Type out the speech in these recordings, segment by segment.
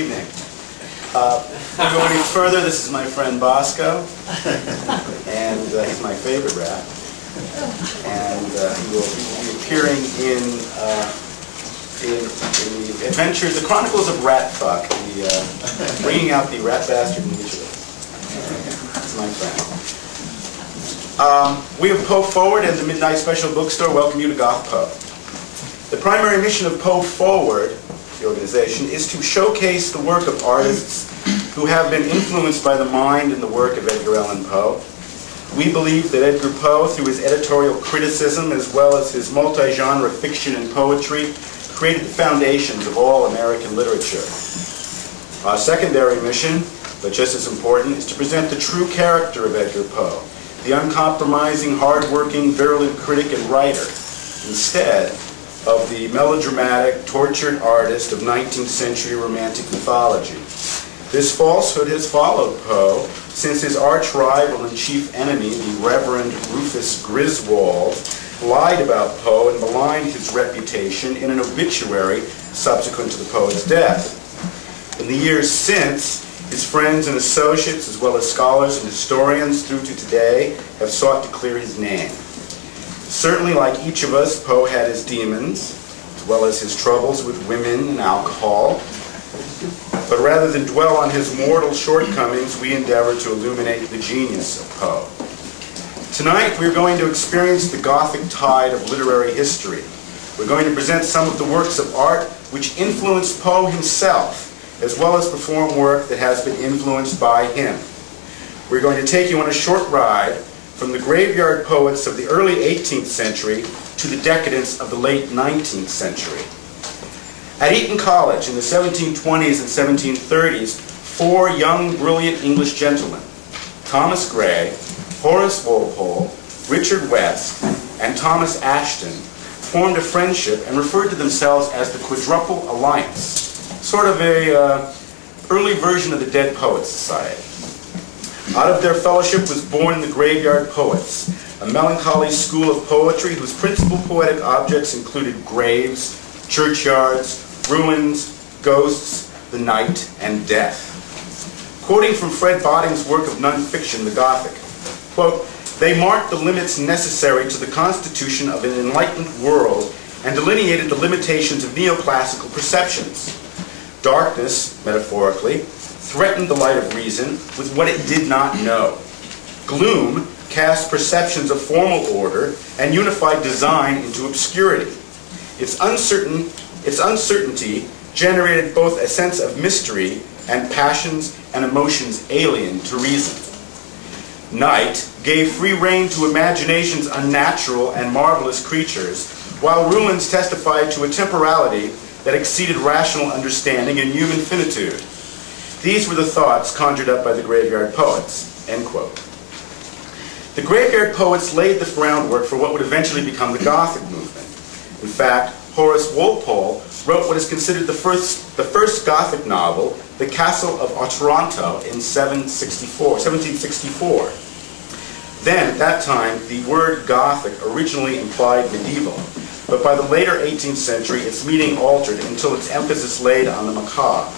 evening. Before we go any further, this is my friend Bosco, and he's my favorite rat. And he will be appearing in the adventures, the Chronicles of Rat Fuck, bringing out the rat bastard in each of us. That's my friend. We of Poe Forward and the Midnight Special Bookstore welcome you to Goth Poe. The primary mission of Poe Forward, the organization, is to showcase the work of artists who have been influenced by the mind and the work of Edgar Allan Poe. We believe that Edgar Poe, through his editorial criticism as well as his multi-genre fiction and poetry, created the foundations of all American literature. Our secondary mission, but just as important, is to present the true character of Edgar Poe, the uncompromising, hard-working, virulent critic and writer, instead of the melodramatic, tortured artist of 19th century romantic mythology. This falsehood has followed Poe since his arch-rival and chief enemy, the Reverend Rufus Griswold, lied about Poe and maligned his reputation in an obituary subsequent to the poet's death. In the years since, his friends and associates, as well as scholars and historians through to today, have sought to clear his name. Certainly, like each of us, Poe had his demons, as well as his troubles with women and alcohol. But rather than dwell on his mortal shortcomings, we endeavor to illuminate the genius of Poe. Tonight, we're going to experience the Gothic tide of literary history. We're going to present some of the works of art which influenced Poe himself, as well as perform work that has been influenced by him. We're going to take you on a short ride from the graveyard poets of the early 18th century to the decadence of the late 19th century. At Eton College in the 1720s and 1730s, four young, brilliant English gentlemen, Thomas Gray, Horace Walpole, Richard West, and Thomas Ashton, formed a friendship and referred to themselves as the Quadruple Alliance, sort of a early version of the Dead Poets Society. Out of their fellowship was born the Graveyard Poets, a melancholy school of poetry whose principal poetic objects included graves, churchyards, ruins, ghosts, the night, and death. Quoting from Fred Botting's work of non-fiction, The Gothic, quote, "They marked the limits necessary to the constitution of an enlightened world and delineated the limitations of neoclassical perceptions. Darkness, metaphorically, threatened the light of reason with what it did not know. Gloom cast perceptions of formal order and unified design into obscurity. Its uncertainty generated both a sense of mystery and passions and emotions alien to reason. Night gave free rein to imagination's unnatural and marvelous creatures, while ruins testified to a temporality that exceeded rational understanding and human finitude. These were the thoughts conjured up by the Graveyard Poets," end quote. The Graveyard Poets laid the groundwork for what would eventually become the Gothic movement. In fact, Horace Walpole wrote what is considered the first Gothic novel, The Castle of Otranto, in 1764. Then, at that time, the word Gothic originally implied medieval, but by the later 18th century, its meaning altered until its emphasis laid on the macabre.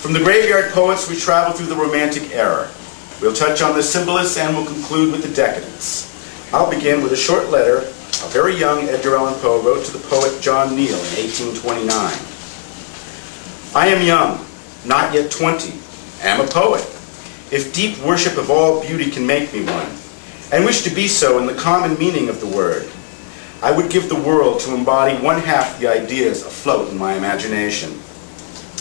From the Graveyard Poets, we travel through the Romantic era. We'll touch on the symbolists and we'll conclude with the decadence. I'll begin with a short letter a very young Edgar Allan Poe wrote to the poet John Neal in 1829. "I am young, not yet 20, am a poet, if deep worship of all beauty can make me one, and wish to be so in the common meaning of the word. I would give the world to embody one half the ideas afloat in my imagination.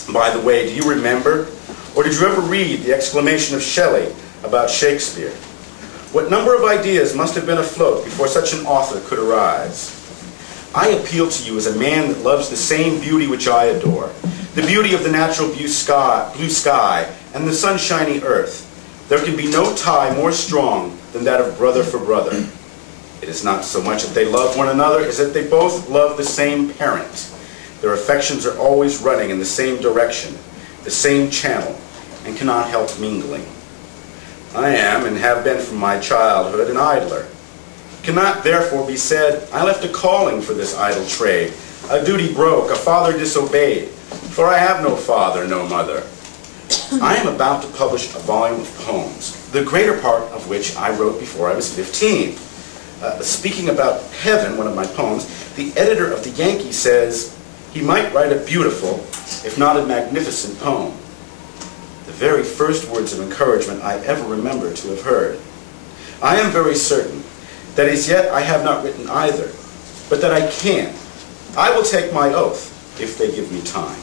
By the way, do you remember, or did you ever read the exclamation of Shelley about Shakespeare? What number of ideas must have been afloat before such an author could arise? I appeal to you as a man that loves the same beauty which I adore, the beauty of the natural blue sky and the sunshiny earth. There can be no tie more strong than that of brother for brother. It is not so much that they love one another as that they both love the same parent. Their affections are always running in the same direction, the same channel, and cannot help mingling. I am, and have been from my childhood, an idler. It cannot therefore be said, I left a calling for this idle trade, a duty broke, a father disobeyed. for I have no father, no mother. I am about to publish a volume of poems, the greater part of which I wrote before I was 15. Speaking about heaven, one of my poems, the editor of the Yankee says he might write a beautiful, if not a magnificent poem. The very first words of encouragement I ever remember to have heard. I am very certain that as yet I have not written either, but that I can. I will take my oath if they give me time.